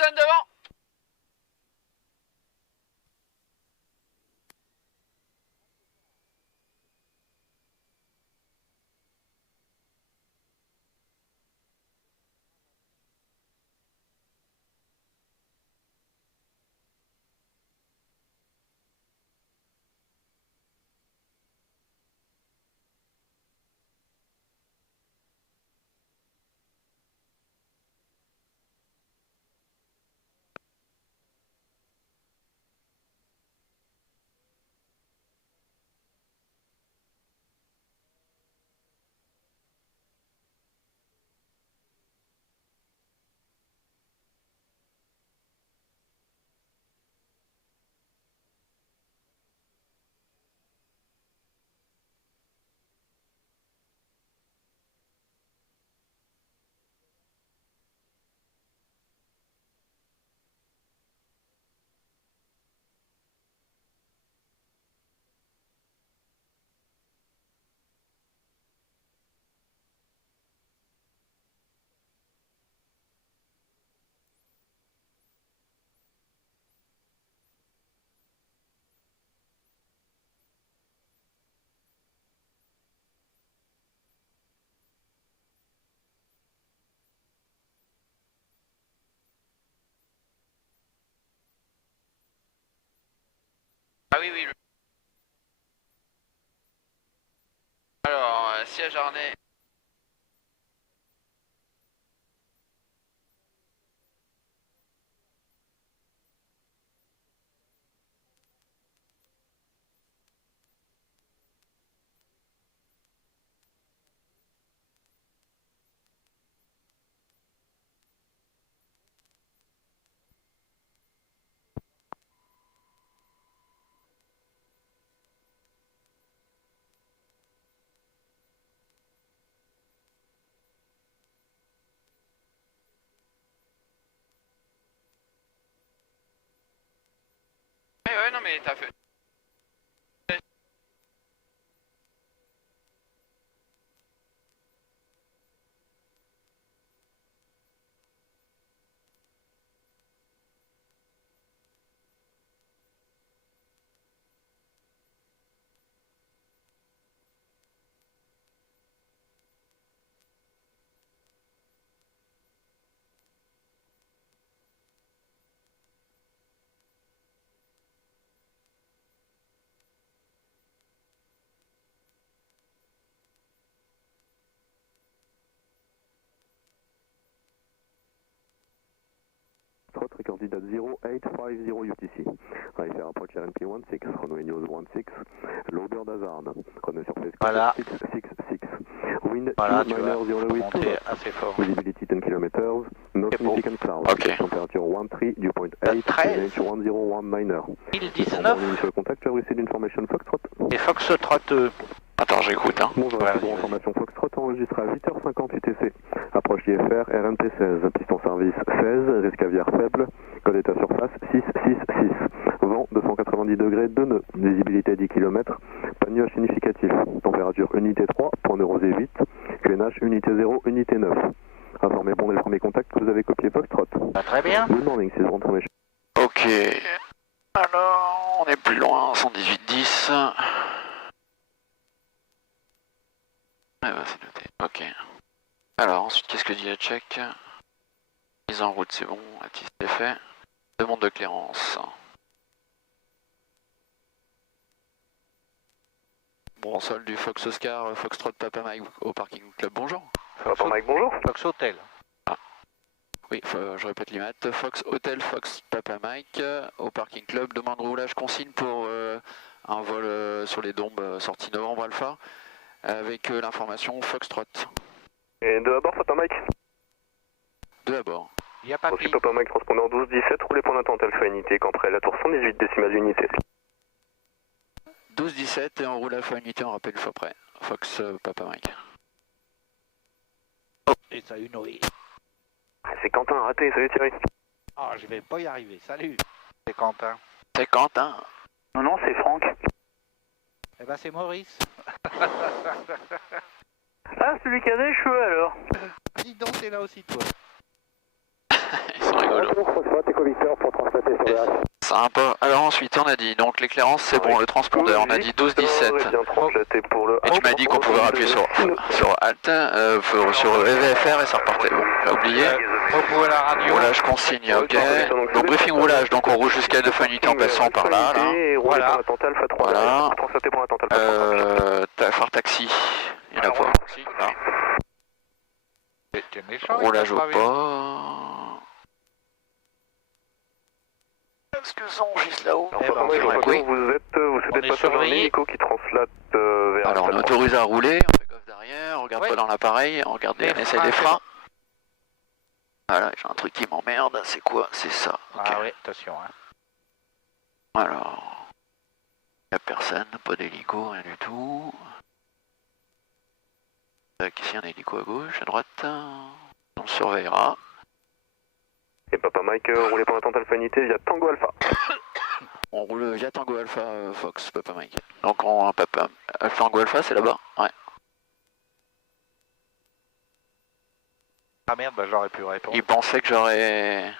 personne devant. Ah oui, oui. Alors, siège harnais. Ouais, non, mais t'as fait. Foxtrot recorded at 0850 UTC. Refer approach RNP 16, runway news 16, low bird hazard, runway surface voilà. 666, wind Voilà, 2 minor 0 with 2 assez fort. visibility 10 km, no significant clouds, Okay. temperature 13, dew point 8, 13. NH 101 minor. 1019 Initial contact, have received information Foxtrot. et Foxtrot. Attends, j'écoute, hein. Bonjour, Ouais, pour information Foxtrot enregistré à 8h50 UTC. Approche IFR, RNP 16, piston service 16, risque aviaire faible, code état surface 666, vent 290 degrés, 2 nœuds, visibilité 10 km, pas de nuage significatif, température unité 3, point de rosée 8, QNH unité 0, unité 9. Informez bon dès le premier contact que vous avez copié Foxtrot. Bah, très bien. Good morning, c'est information. Ok. Alors, on est plus loin, 118-10. Ah bah, c'est noté. Ok. Alors, ensuite, qu'est-ce que dit la check? Mise en route, c'est bon. Actif, c'est fait. Demande de clairance. Bon, sol du Fox Oscar, Foxtrot Papa Mike au Parking Club, bonjour. Papa Mike, bonjour. Fox Hotel. Oui, je répète l'IMAT. Fox Hotel, Fox Papa Mike au Parking Club. Demande de roulage consigne pour un vol sur les Dombes sortie novembre Alpha avec l'information Foxtrot. Et de à bord, Papa Mike. 2 à bord. Il y a pas Aussi Papa Mike, transpondeur 12-17, roulez pour l'attente Alpha Unité, camp près la tour 118 décimale unité. 12-17 et on roule Alpha Unité, on rappelle une fois près. Fox Papa Mike. Et ça a une oreille. C'est Quentin, raté, salut Thierry. Ah, je vais pas y arriver. Salut. C'est Quentin. C'est Quentin. Non, non, c'est Franck. Eh ben, c'est Maurice. Ah, celui qui a des cheveux alors. Dis donc, t'es là aussi, toi. Ils sont rigolo. Sympa. Alors ensuite, on a dit, donc l'éclairance, c'est bon, le transpondeur, on a dit 12-17. Et tu m'as dit qu'on pouvait appuyer sur Alt, sur EVFR et ça repartait. Bon, j'ai oublié. Repos à la radio. Roulage consigne, ok. Donc briefing roulage, donc on roule jusqu'à 2 fois unité en passant par là. Voilà. Voilà. Phare taxi, il y en a pas. Si, là. C'était méchant. Roulage au pas. Est-ce que son juste là-haut? Oui. Vous êtes pas sur un hélico qui translate vers... Alors on autorise à rouler, on fait gaffe derrière, on regarde pas dans l'appareil, on regarde on essaie des freins. Voilà, j'ai un truc qui m'emmerde, c'est quoi? C'est ça. Okay. Ah oui, attention. Hein. Alors, il n'y a personne, pas d'hélico, rien du tout. Ici un hélico à gauche, à droite, on surveillera. Et Papa Mike, roulez pour l'attente Alpha Unité via Tango Alpha. On roule via Tango Alpha Fox, Papa Mike. Donc on Papa Tango Alpha, c'est là-bas. Ouais. Ah merde, bah j'aurais pu répondre. Il pensait que j'aurais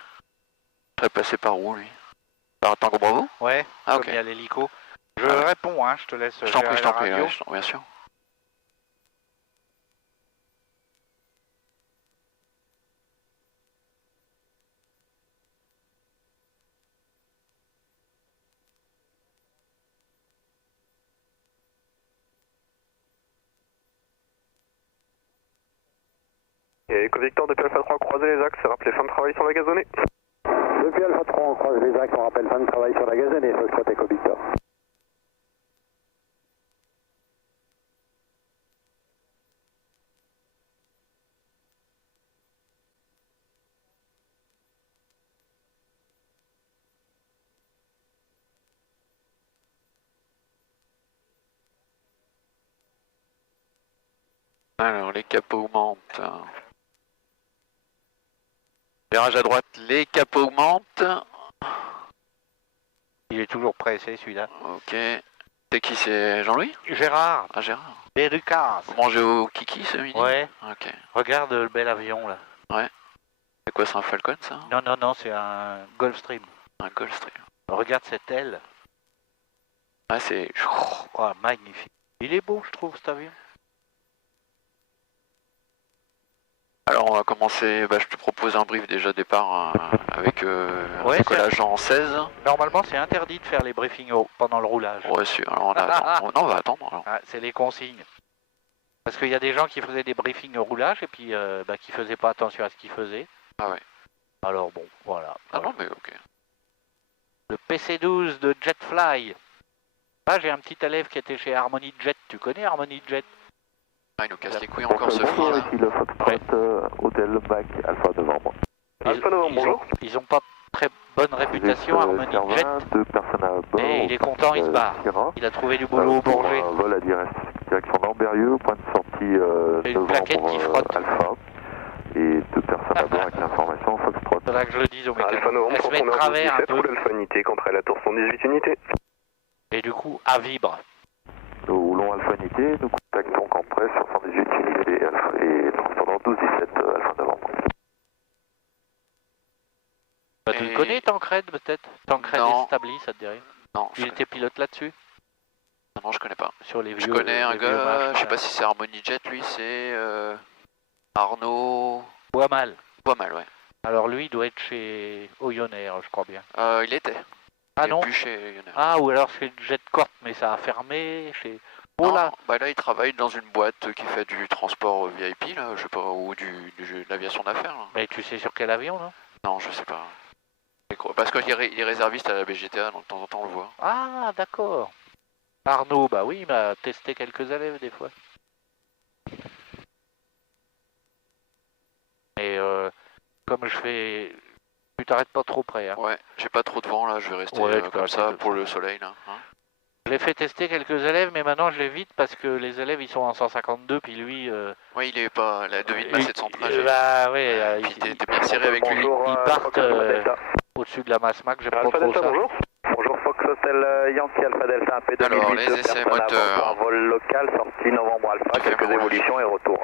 passé par où lui? Par Tango Bravo? Ouais, ah, comme ok. Il y a l'hélico. Je réponds, hein, je te laisse. Je t'en prie, radio. bien sûr. Et Victor depuis Alpha 3, croisez les axes, rappelez fin de travail sur la gazonnée. Depuis Alpha 3, on croise les axes, on rappelle fin de travail sur la gazonnée, Foxtrot Echo Victor. Alors les capots augmentent. Virage à droite, les capots augmentent. Il est toujours pressé celui-là. Ok. C'est qui, c'est Jean-Louis? Gérard. Ah Gérard. Et Lucas. Vous mangez au Kiki ce midi? Ouais. Ok. Regarde le bel avion là. Ouais. C'est quoi, c'est un Falcon ça? Non, c'est un Gulfstream. Un Gulfstream. Regarde cette aile. Ah c'est... Oh, magnifique. Il est beau je trouve cet avion. Alors on va commencer, je te propose un brief déjà départ avec un décollage en 16. Normalement c'est interdit de faire les briefings pendant le roulage. Ouais, alors on attend. Non, on va attendre. Alors. Ah, c'est les consignes. Parce qu'il y a des gens qui faisaient des briefings au roulage et puis qui faisaient pas attention à ce qu'ils faisaient. Ah ouais. Alors bon, voilà. Ah non mais ok. Le PC12 de Jetfly. Ah, j'ai un petit élève qui était chez Harmony Jet. Tu connais Harmony Jet? Ah, il nous casse les couilles encore ce fil là. Ici le Foxtrot, Hôtel Bac, Alpha novembre. Alpha novembre, bonjour. Ils ont pas très bonne réputation, Harmony Jet. Deux personnes à bord. Et il est content, il se barre. Il a trouvé du boulot au Bourget. Vol à direction d'Amberieux, point de sortie une plaquette qui frotte. Alpha. Et deux personnes à bord avec l'information Foxtrot. C'est là que je le dis aux mécanos. Alpha novembre, Elle se met de travers un peu. Alpha unité, contre la tour 118 unités. Et du coup, à vibre. Nous roulons Alpha unité, nous contactons Campress sur 118 unités et transpondant 12-17 Alpha novembre. Bah, tu le connais Tancred peut-être? Tancred Non. Establi, ça te dit rien? Non, Il était pilote là-dessus? non, je connais pas. Sur les vieux. Je connais un les vieux gars, matchs, je sais pas si c'est Harmony Jet, lui, c'est Arnaud... Boismal. Boismal, ouais. Alors lui, il doit être chez Oyonnax, je crois bien. Il était. Ah il non? est plus chez Yonner. Ah, ou alors chez Jet Corp, mais ça a fermé, chez... Oh là! Là, il travaille dans une boîte qui fait du transport VIP, là, je sais pas, ou de l'aviation d'affaires. Mais tu sais sur quel avion, non? Non, je sais pas. Parce qu'il est réserviste à la BGTA, donc de temps en temps on le voit. Ah, d'accord. Arnaud, bah oui, il m'a testé quelques élèves des fois. Et comme je fais... Tu t'arrêtes pas trop près, hein. Ouais, j'ai pas trop de vent là, je vais rester Ouais, tu peux comme rester ça comme pour ça. le soleil là. Hein. Je l'ai fait tester quelques élèves, mais maintenant je l'évite parce que les élèves ils sont en 152, puis lui... Ouais, il est pas... La devine masse est de son trajet. Bah ouais, Puis t'es bien serré avec lui. ils partent au-dessus de la masse Mac, j'aime pas Alpha trop Delta, ça. bonjour. Bonjour Fox Hotel Yankee Alpha Delta, un P2008. Alors, les essais moteurs. Un vol local, sortie novembre Alpha, Tu fais quelques mon roulage. évolutions et retour.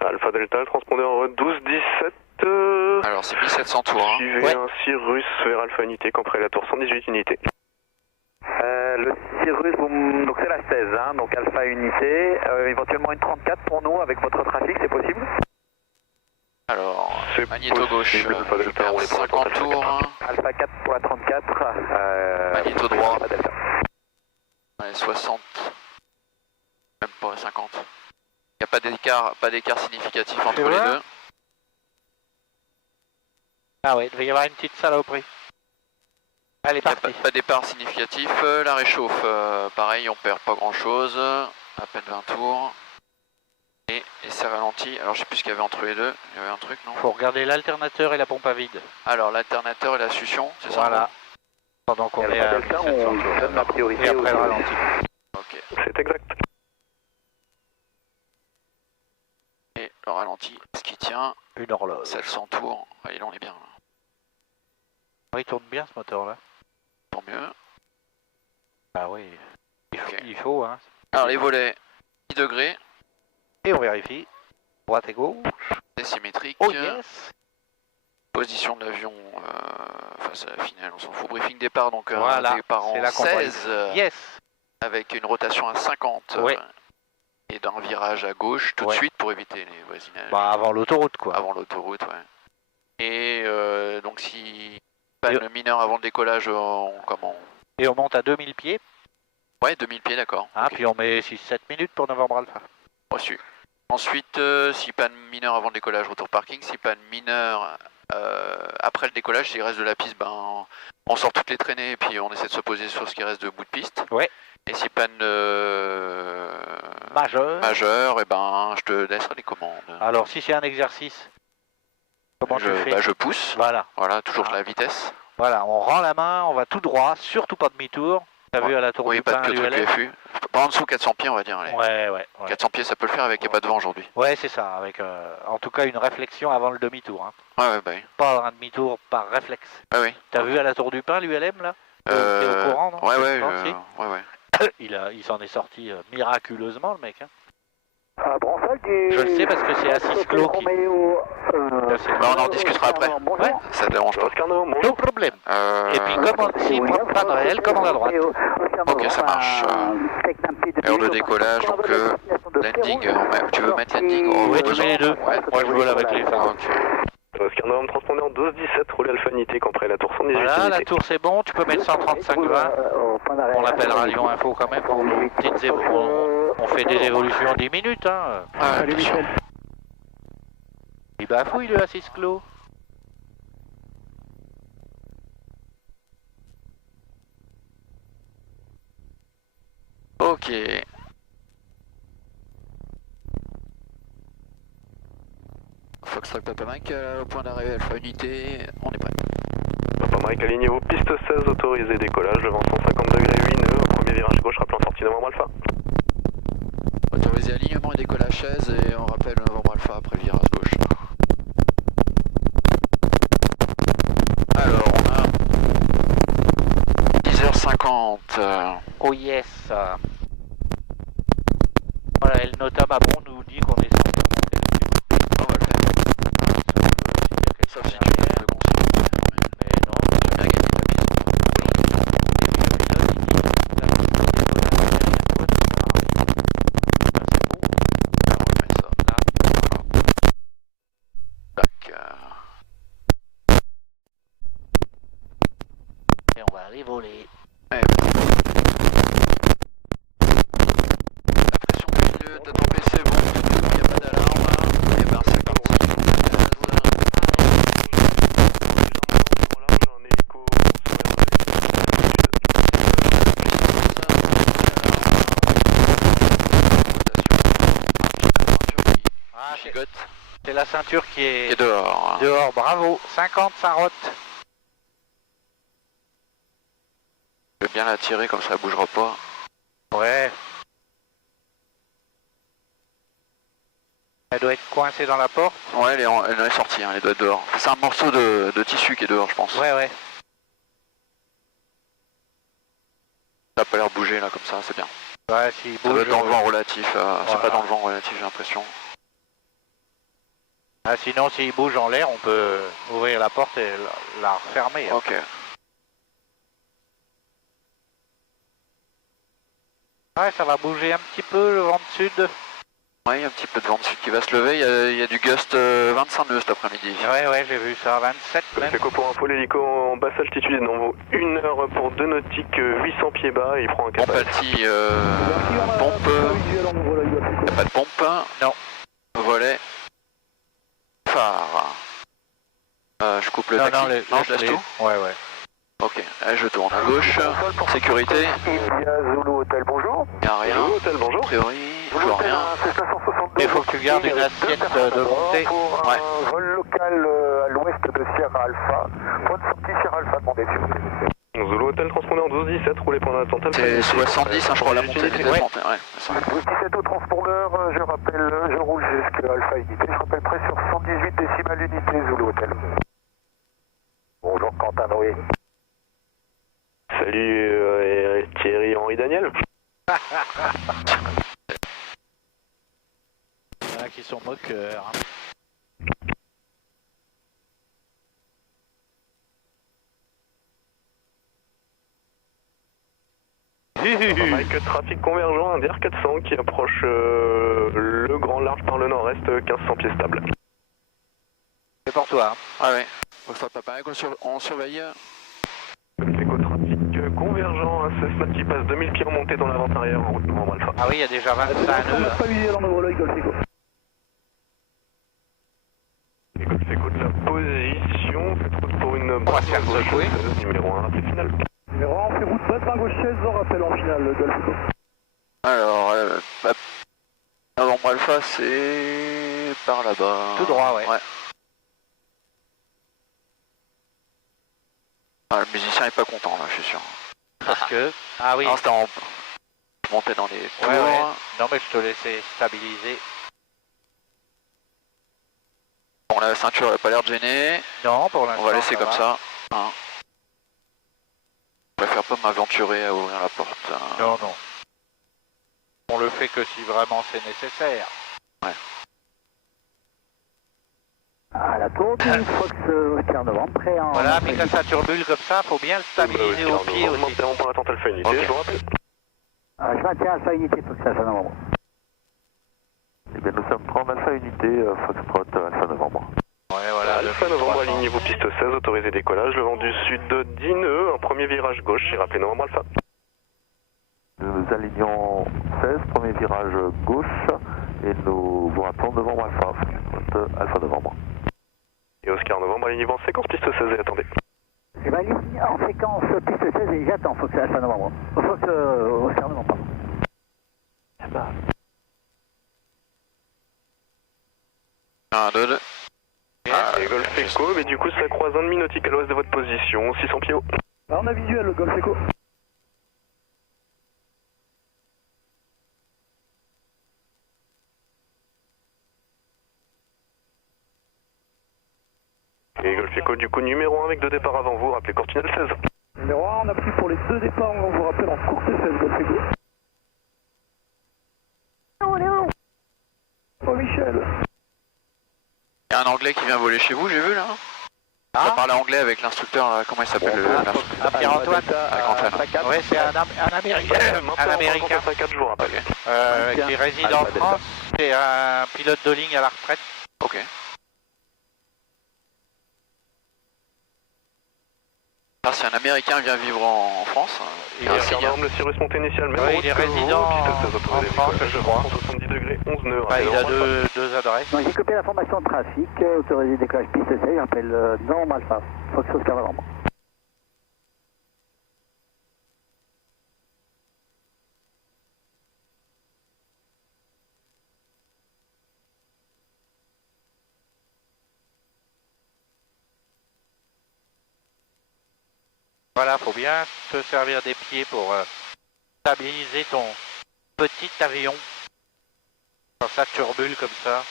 Alpha Alpha Delta, le transpondeur 12-17. Alors c'est 1700 tours. Hein. Suivez un Cyrus vers Alpha Unité, campré la tour 118 unités. Le Cyrus, donc c'est la 16, hein, donc Alpha Unité, éventuellement une 34 pour nous avec votre trafic, c'est possible? Alors, magnéto gauche, je perds 50 tours. Alpha 4 pour la 34. Magnéto droit. Alpha Delta. Ouais, 60. Même pas 50. Il n'y a pas d'écart significatif entre les deux. Ah ouais, il devait y avoir une petite saloperie. Allez, parti. Pas d'écart significatif. La réchauffe, pareil, on perd pas grand chose. À peine 20 tours. Et c'est ralenti. Alors je sais plus ce qu'il y avait entre les deux. Il y avait un truc, non? Faut regarder l'alternateur et la pompe à vide. Alors l'alternateur et la succion, c'est ça? Voilà. Pendant qu'on est à 1700 donne la priorité et après le ralenti. Ok. C'est exact. Et le ralenti, ce qui tient, Une horloge. 700 tours. Allez, là on est bien. Il tourne bien ce moteur-là. Tant mieux. Ah oui. Ok. Il faut, hein. Alors les volets, 10 degrés. Et on vérifie. Droite et gauche. C'est symétrique. Oh yes. Position de l'avion face à la finale, on s'en fout. Briefing départ, donc Voilà, départ en c'est là qu'on 16. Yes. Avec une rotation à 50. Ouais. Et d'un virage à gauche tout de Ouais. suite pour éviter les voisinages. Bah avant l'autoroute quoi. Avant l'autoroute, ouais. Et donc si panne mineure avant le décollage, comment? Et on monte à 2000 pieds. Ouais, 2000 pieds, d'accord. Ah, Ok. puis on met 6-7 minutes pour Novembre Alpha. Reçu. Ensuite, si panne mineure avant le décollage, retour parking. Si panne mineure après le décollage, s'il reste de la piste, ben, on sort toutes les traînées et puis on essaie de se poser sur ce qui reste de bout de piste. Ouais. Et si panne Majeur. et ben, je te laisserai les commandes. Alors si c'est un exercice, comment tu fais? Je pousse. Voilà. Voilà, toujours de la vitesse. Voilà, on rend la main, on va tout droit, surtout pas demi-tour. T'as vu à la tour Oui, du pas pain, de que truc l'ULM? PFU. Pas en dessous 400 pieds, on va dire. Allez. Ouais. 400 pieds, ça peut le faire avec, il n'y a pas de vent aujourd'hui. Ouais, c'est ça, avec en tout cas une réflexion avant le demi-tour. Hein. Ouais, bah oui. Pas un demi-tour par réflexe. Ah oui. T'as vu à la tour du pain, l'ULM là? T'es au courant, non? Ouais. Il s'en est sorti miraculeusement, le mec. Hein. Bronsac Je le sais parce que c'est Assis Clos qui... Bah, on en discutera après. Ouais. Ça te dérange pas. No problème. Et puis, s'il prend pas de réel, commande à droite. Ok, ça marche. Heure de décollage, donc landing. Tu veux mettre landing au Ouais, tu mets les deux. Ouais. Moi, je vole avec les phares. Ok. Oscar Novembre transpondeur 12-17, roulez Alpha Unité, campré la tour 118 Voilà, la unités. tour c'est bon, tu peux mettre 135-20. On l'appellera Lyon Info quand même. On fait des évolutions en 10 minutes. Hein. Ah, bien sûr. Il bafouille le Assis Clos. Ok. Foxtrot Papa Mike, au point d'arrêt Alpha Unité, on est prêt. Papa Mike, alignez-vous, piste 16, autorisé décollage, le vent 150 degrés, 8 nœuds, premier virage gauche, rappelant sortie Novembre Alpha. Autorisé alignement et décollage 16 et on rappelle Novembre Alpha après le virage gauche. Alors on a 10h50. Oh yes. Voilà, El Nota Mabon nous dit qu'on est censé remonter le début. On va le faire. Sauf si tu veux le conseiller. Mais non. J'ai bien gagné ta piste. Et on va aller voler. La pression du milieu, t'as ton PC, bon, il n'y a pas d'alarme. Et ben c'est parti. C'est la ceinture qui est, dehors. dehors, bravo. 50, ça rote. Je vais bien la tirer comme ça, elle bougera pas. Ouais. Elle doit être coincée dans la porte. Ouais, elle est sortie, hein, elle doit être dehors. C'est un morceau de tissu qui est dehors, je pense. Ouais. Ça a pas l'air de bouger là comme ça, c'est bien. Ouais, s'il Ça doit bouge. être dans le vent relatif, c'est Voilà. pas dans le vent relatif, j'ai l'impression. Ah, sinon, s'il bouge en l'air, on peut ouvrir la porte et la refermer. Ok. Ouais, ça va bouger un petit peu le vent de sud. Ouais, il y a un petit peu de vent de sud qui va se lever. Il y a du gust 25 nœuds cet après-midi. Ouais, j'ai vu ça, 27 même. C'est quoi pour info, l'hélico en basse altitude, il en vaut 1 heure pour 2 nautiques, 800 pieds bas, et il prend un Pompe capage. alti, pompe, y a pas de pompe. Non. Volet. Phare. Je coupe le taxi. Non, je laisse tout. Ouais. Ok, allez, je tourne à gauche. Sécurité. India Zulu Hotel, bonjour. Il n'y a rien. Zulu Hotel, bonjour. A priori, je vois rien. Il faut que tu gardes une assiette de montée. Pour Ouais. un vol local à l'ouest de Sierra Alpha. Point de sortie Sierra Alpha, demandez s'il vous plaît. Zulu Hotel, transpondeur 12-17, roulez pour l'attente Alpha. C'est 70, hein, je crois, la montée des descentes. Ouais, c'est ça. 12-17 au transpondeur, je rappelle, je roule jusqu'à Alpha Unité. Je rappelle près sur 118 décimales unité Zulu Hotel. Bonjour Quentin Noé. Salut Thierry Henri Daniel. Il y en a qui sont moqueurs. Mike, trafic convergent, un DR400 qui approche le grand large par le nord-est, 1500 pieds stable. C'est pour toi. Ah ouais. Foxtrot Papa, on surveille. Éco-trafic convergent, un Cessna qui passe 2000 pieds en montée dans l'avant-arrière en route Novembre Alpha. Ah oui, il y a déjà 25 nœuds. Golf Echo de la position, faites route pour une va se faire gauche secouer. 16, numéro 1, rappel final. Numéro 1, on fait route basse main gauche 16, on rappelle en finale, Golf Echo. Alors, Novembre Alpha, c'est par là-bas. Tout droit, ouais. Ah, le musicien est pas content là, je suis sûr. Parce que... Ah oui. Non, c'était en... Je montais dans les tours. Ouais. Non mais je te laissais stabiliser. Bon, la ceinture n'a pas l'air de gêner. Non, pour l'instant. On va laisser comme va. ça. Hein. Je préfère pas m'aventurer à ouvrir la porte. Non. On le fait que si vraiment c'est nécessaire. À la tour du Fox Oscar Novembre, prêt en... Voilà, puis quand ça turbule comme ça, faut bien le stabiliser au pied aussi. Montez en point d'attente Alpha Unité, Ok. je vous rappelle. Je maintiens Alpha Unité, Fox Alpha Novembre. Eh bien, nous sommes 30 Alpha Unité, Foxtrot Alpha Novembre. Ouais, voilà. Alpha Novembre, alignez-vous piste 16, autorisé décollage, le vent du sud de 10 nœuds, un premier virage gauche, et rappelez Novembre Alpha. Nous alignons 16, premier virage gauche, et nous vous rappelons Novembre Alpha, Foxtrot Alpha Novembre. Et Oscar Novembre, alignez-vous en séquence piste 16 et attendez. Je vais aligner en séquence piste 16 et j'attends Fox Alpha Novembre. Fox Oscar Novembre, pardon. Un, deux. Et Golf Echo, mais du coup ça croise 1,5 nautique à l'ouest de votre position, 600 pieds haut. Là, on a visuel, le Golf Echo. Et Golf Echo, du coup numéro 1 avec 2 départs avant vous, rappelez Cortinel 16. Numéro 1, on a pris pour les 2 départs, on vous rappelle en course 16, Golf Echo. Oh Michel. Il y a un anglais qui vient voler chez vous, j'ai vu là. On va parler anglais avec l'instructeur, là, comment il s'appelle Pierre-Antoine. Antoine. Ouais, c'est un Américain. Un Américain 4, je vous rappelle. Qui réside en France. C'est un pilote de ligne à la retraite. Ok. Ah, si un Américain vient vivre en France, Il un est signe. Le Cirrus monté initial, même Ouais, route il est que vous, résident piste 16 autorisé en France, décollage, je crois. 170 degrés, 11 nœuds. Bah, il a rappelez deux adresses. Donc j'ai copié la formation de trafic, autorisé décollage piste 16, j'appelle Novembre Alpha, Fox Oscar Novembre. Voilà, faut bien te servir des pieds pour stabiliser ton petit avion. Quand ça turbule comme ça.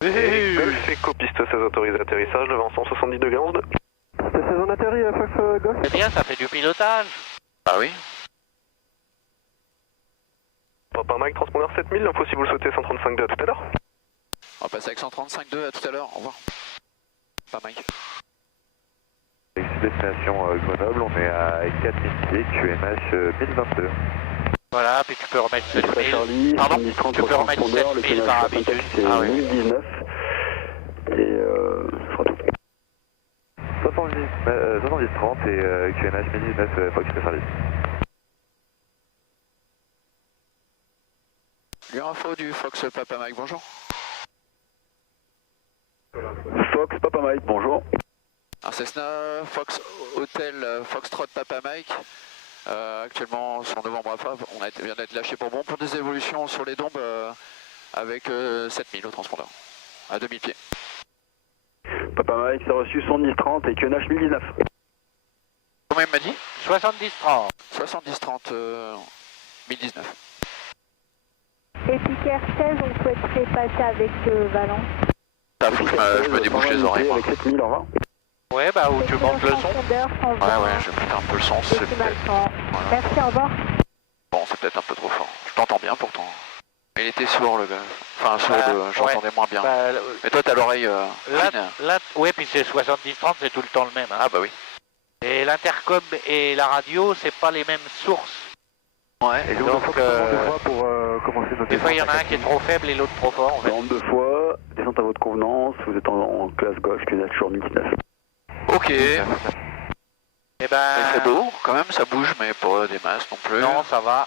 Golf Echo, piste 16 autorisé atterrissage, devant 170 degrés 11 2. Piste 16 on atterrit, Fox Golf. C'est bien, ça fait du pilotage. Ah oui. Papa Mike, transpondeur 7000, info si vous le souhaitez, 135.2 à tout à l'heure. On va passer avec 135.2 à tout à l'heure, au revoir. Pas Mike. Destination Grenoble, on est à 4000 pieds, QNH 1022. Voilà, puis tu peux remettre 7000. Charlie, Pardon, 30 tu peux remettre 7000 par habitude. Ah oui. 1019. Et je crois tout. 70-30 et QNH 1019 Fox Charlie. L'info du Fox Papa Mike, bonjour. Fox Papa Mike, bonjour. Un Cessna Fox Hotel Foxtrot Papa Mike. Actuellement sur Novembre Alpha, on vient d'être lâché pour bon pour des évolutions sur les dombes avec 7000 au transpondeur, à 2000 pieds. Papa Mike, c'est reçu 70-30 et QNH 1019. Combien il m'a dit? 70-30. 70-30 1019. Et Piquer 16, on souhaiterait passer avec Valence. Ah, faut que je me débouche les oreilles. Avec 7000, au revoir. Ouais, bah où tu montes le son. Ouais, je vais monter un peu le son. C'est peut-être... Voilà. Merci, au revoir. Bon, c'est peut-être un peu trop fort. Je t'entends bien pourtant. Il était sourd le gars. Enfin, sourd, j'entendais moins bien. Bah, mais toi, t'as l'oreille fine. Ouais, puis c'est 70-30, c'est tout le temps le même. Hein. Ah bah oui. Et l'intercom et la radio, c'est pas les mêmes sources. Ouais, et donc, pour commencer notre des fois, il y en a un qui est trop faible et l'autre trop fort. En fait. 42 fois, descente à votre convenance, vous êtes en classe gauche, QNH toujours 1019. Ok. Et ben... C'est beau, quand même, ça bouge, mais pas des masses non plus. Non, ça va.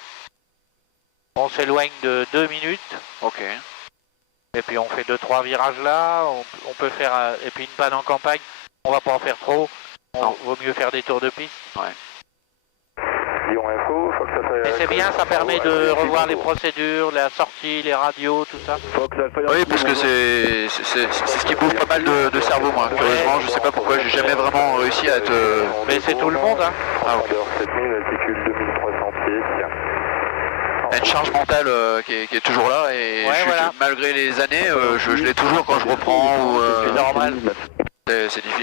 On s'éloigne de 2 minutes. Ok. Et puis on fait 2-3 virages là. On peut faire... et puis une panne en campagne, on va pas en faire trop. Vaut mieux faire des tours de piste. Ouais. Et c'est bien, ça permet de revoir les procédures, la sortie, les radios, tout ça. Oui, parce que c'est ce qui bouffe pas mal de cerveau, moi. Curieusement, je sais pas pourquoi, j'ai jamais vraiment réussi à être... Mais c'est tout le monde, hein. Ah, ok. Il y a une charge mentale qui est toujours là, et ouais, voilà. Malgré les années, je l'ai toujours quand je reprends. C'est normal.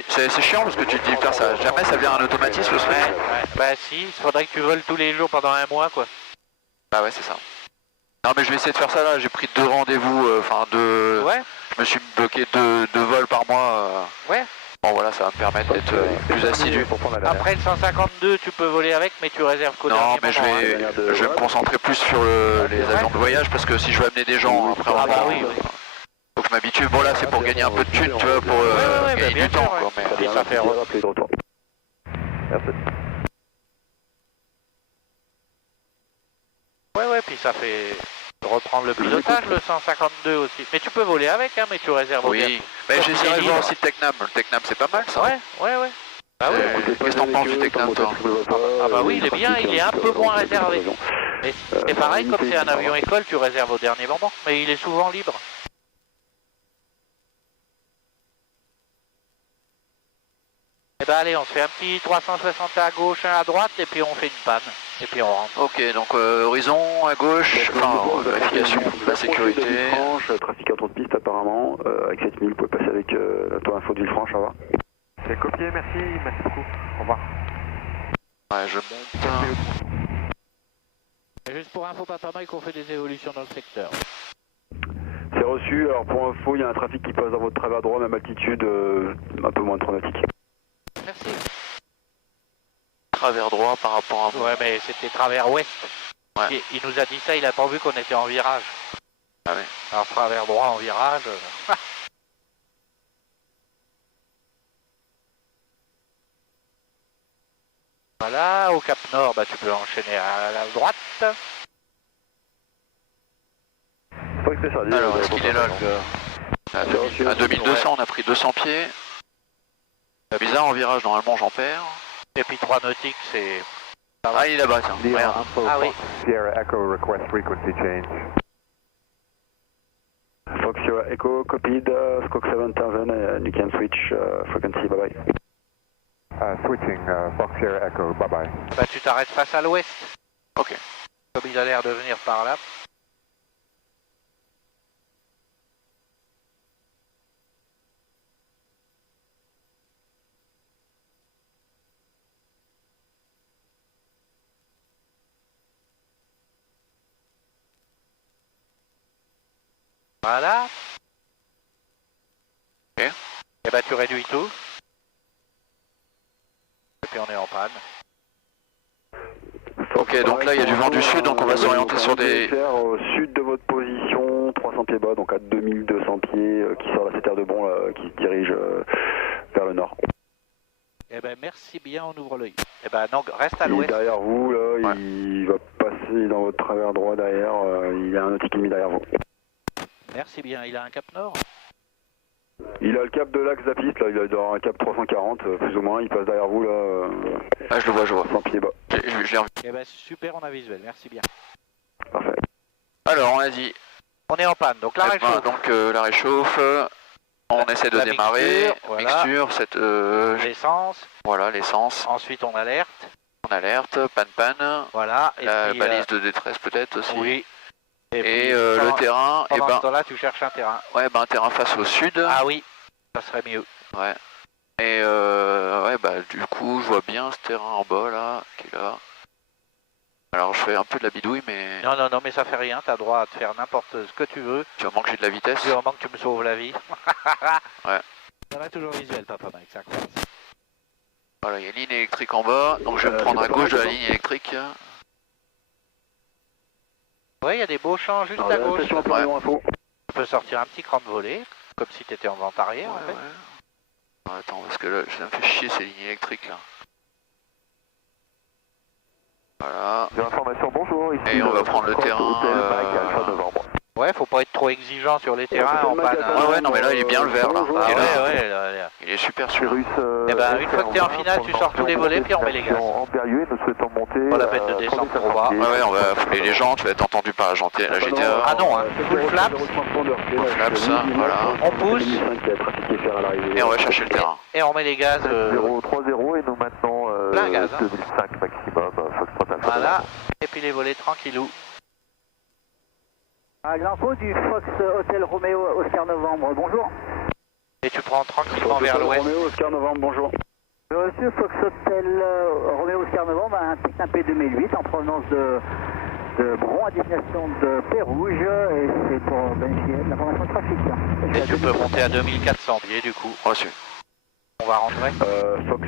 C'est chiant parce que tu te dis, putain, jamais ça devient un automatisme ce truc. Ouais. Bah si, il faudrait que tu voles tous les jours pendant un mois, quoi. Bah ouais, c'est ça. Non mais je vais essayer de faire ça là, j'ai pris 2 rendez-vous, enfin 2... Ouais. Je me suis bloqué 2 vols par mois. Ouais. Bon voilà, ça va me permettre d'être plus assidu. Après le 152, tu peux voler avec, mais tu réserves qu'au dernier moment. Non, mais je vais me concentrer plus sur les avions de voyage, parce que si je veux amener des gens après un moment, oui. faut que je m'habitue. Bon là, c'est pour gagner un peu de thunes, tu vois, pour gagner du temps. Quoi, mais... Et ça fait... Ouais, puis ça fait reprendre le pilotage, le 152 aussi. Mais tu peux voler avec, hein, mais tu réserves au Oui, mais j'essaierai de voir aussi le Tecnam. Le Tecnam, c'est pas mal, ça. Ouais. Bah oui. Qu'est-ce que t'en penses du Tecnam, toi? Ah bah oui, il est bien, il est un peu moins réservé. Mais c'est pareil, comme c'est un avion école, tu réserves au dernier moment. Mais il est souvent libre. Et bah allez, on se fait un petit 360 à gauche, un à droite, et puis on fait une panne. Et puis on rentre. Ok, donc horizon à gauche, enfin vérification de la sécurité. Trafic à trop de piste apparemment, avec 7000, vous pouvez passer avec ton info de Villefranche, au revoir. C'est copié, merci beaucoup, au revoir. Ouais, je monte. Et juste pour info, Papa Mike, on fait des évolutions dans le secteur. C'est reçu, alors pour info, il y a un trafic qui passe dans votre travers droit, même altitude, un peu moins de 3 nautiques. Merci. Travers droit par rapport à... Ouais, mais c'était travers ouest. Ouais. Il nous a dit ça, il a pas vu qu'on était en virage. Ah ouais. Alors travers droit en virage... Voilà, au Cap Nord, bah, tu peux enchaîner à la droite. Alors, est-ce qu'il est là, le gars? À 2200, on a pris 200 pieds. Bizarre, en virage, normalement, j'en perds. Et puis 3 nautiques, c'est... Ah, il est là-bas, tiens. Regarde. Ah oui. Sierra Echo request frequency change. Fox Sierra Echo, copied, Squawk 7000, and you can switch frequency, bye bye. Switching, Fox Sierra Echo, bye bye. Bah tu t'arrêtes face à l'ouest. Ok. Comme il a l'air de venir par là. Voilà. Ok. Et bah tu réduis tout. Et puis on est en panne. Ok, donc là il y a du vent du sud, donc on va s'orienter sur des... Au sud de votre position, 300 pieds bas, donc à 2200 pieds, qui sort de la CTR de Bon, là, qui se dirige vers le nord. Eh ben merci bien, on ouvre l'œil. Eh ben non, reste à Il est l'ouest. derrière vous, là, Ouais. il va passer dans votre travers droit derrière, il a un nautique et demi derrière vous. Merci bien, il a un cap nord. Il a le cap de l'axe de la piste, là, il doit avoir un cap 340, plus ou moins, il passe derrière vous, là, Ah, je le vois, je vois. 100 pieds bas. Je l'ai revu. Eh ben super, on a visuel, merci bien. Parfait. Alors, on a dit... On est en panne, donc la Eh ben, réchauffe. donc la réchauffe, on essaie de la démarrer, mixture, voilà. mixture, cette... L'essence, voilà, l'essence, ensuite on alerte. on alerte, panne, Voilà. Et la puis, balise de détresse peut-être aussi. oui. Et puis, le terrain, et pendant ce ben, temps-là, tu cherches un terrain. ouais, ben, un terrain face au sud. Ah oui, ça serait mieux. Ouais. Et ouais, bah du coup, je vois bien ce terrain en bas là, qui est là. Alors je fais un peu de la bidouille, mais Non, non, non, mais ça fait rien, t'as droit à te faire n'importe ce que tu veux. du moment que j'ai de la vitesse. Du moment que tu me sauves la vie. Ouais. Ça va toujours visuel, papa Mike, ça commence. Voilà, il y a une ligne électrique en bas, donc je vais me prendre à gauche de la ligne électrique. Ouais, il y a des beaux champs juste Alors, à gauche. station plan Lyon Info. Tu peux sortir un petit cran de volée, comme si tu étais en vente arrière en fait. Ouais, attends, parce que là, ça me fait chier ces lignes électriques là. Voilà. Des informations, bonjour, ici Et on va prendre le terrain. Alpha Novembre. Ouais, faut pas être trop exigeant sur les terrains en panne. hein. Ouais, non, mais là, il est bien le vert là. Ah Et là, ouais, là. il est super celui-là. Cyrus, Eh ben, une fois que t'es en finale, tu sors tous les volets, puis on met les gaz. Amberieu, nous souhaitons monter. Pas la peine de descendre trop bas. Ouais, on va fouler les jantes, tu vas être entendu par la GTA. Ah non, hein, full flaps. Flaps, voilà. On pousse Et on va chercher le terrain. et on met les gaz. 030 et nous maintenant Plein gaz, hein. 2005 maximum, Foxtrot Alpha. Voilà, et puis les volets tranquillou. L'info du Fox Hotel Romeo Oscar Novembre, bonjour. Et tu prends tranquillement vers l'ouest. Roméo Oscar Novembre, bonjour. Monsieur Fox Hotel Romeo Oscar Novembre, un Techna P2008 en provenance de Bron à destination de Pérouge et c'est pour bénéficier de l'information de trafic. Et tu peux monter à 2400 pieds du coup. Reçu. On va rentrer. Fox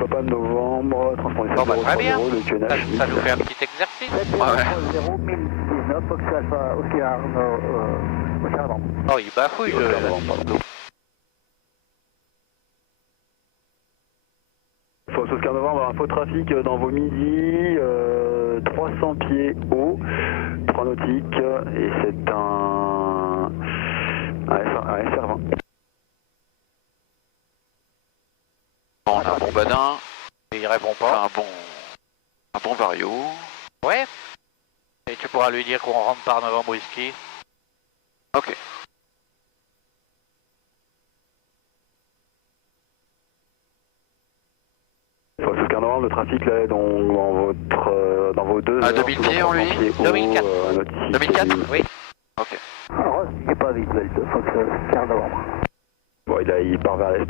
Papa Novembre, transpondé Bon, bah, très bien. de QNH. Ça nous fait un petit exercice. 0 1019 Fox Alpha Oscar Novembre. Oh, il bafouille. Fox Oscar Novembre, info trafic dans vos midis, 300 pieds haut, 3 nautiques, et c'est un SR20. Bon, on a un bon badin, Et il répond enfin, pas. un bon vario. Ouais. Et tu pourras lui dire qu'on rentre par Novembre Whisky. Ok. Fox Oscar Novembre, le trafic là est dans vos deux. À 2000 pieds, on lui dit 2004. 2004 Oui. Ok. Alors, il n'est pas visuel de Fox Oscar Novembre. Bon, il part vers l'est.